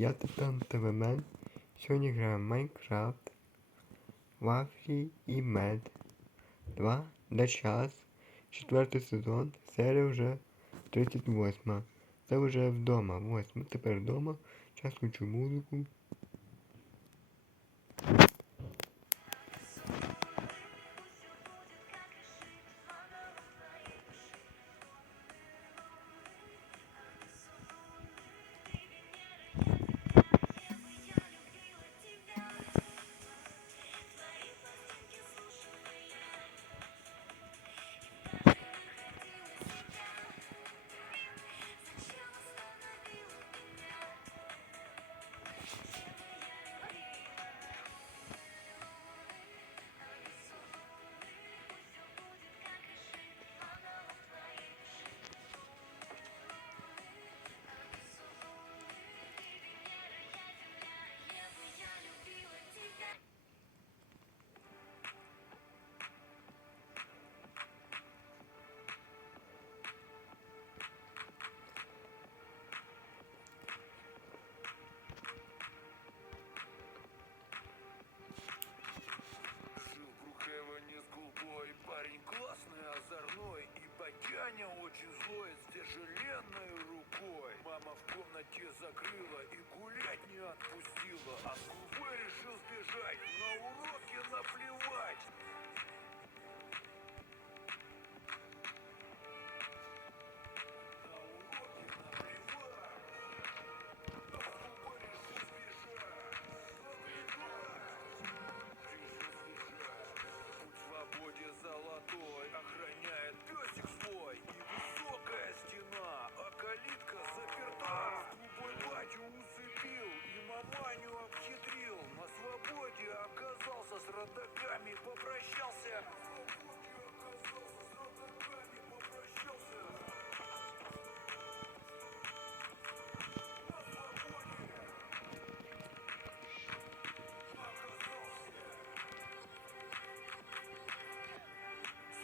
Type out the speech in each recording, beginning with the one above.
Я Титан ТВ Сьогодні граємо Майнкрафт, Вафлі і Мед 2 де час. Четвертий сезон, серія вже 38. Це вже вдома. Ось ми тепер вдома. Час включу музику. Закрыла И гулять не отпустила А оказался с родаками, попрощался.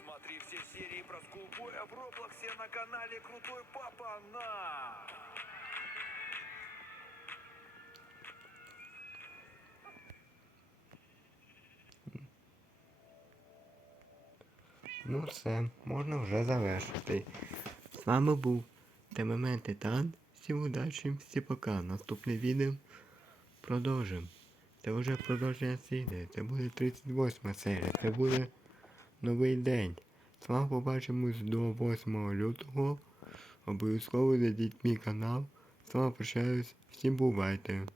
Смотри все серии про скулбоя в Роблоксе на канале Крутой Папа на... Ну все, можна вже завершити. З вами був ТММ Титан. Всім удачі, всі пока. Наступне відео продовжимо. Це вже продовження серії. Це буде 38 серія. Це буде новий день. З вами побачимось до 8 лютого. Обов'язково зайдіть мій канал. З вами прощаюсь. Всім бувайте.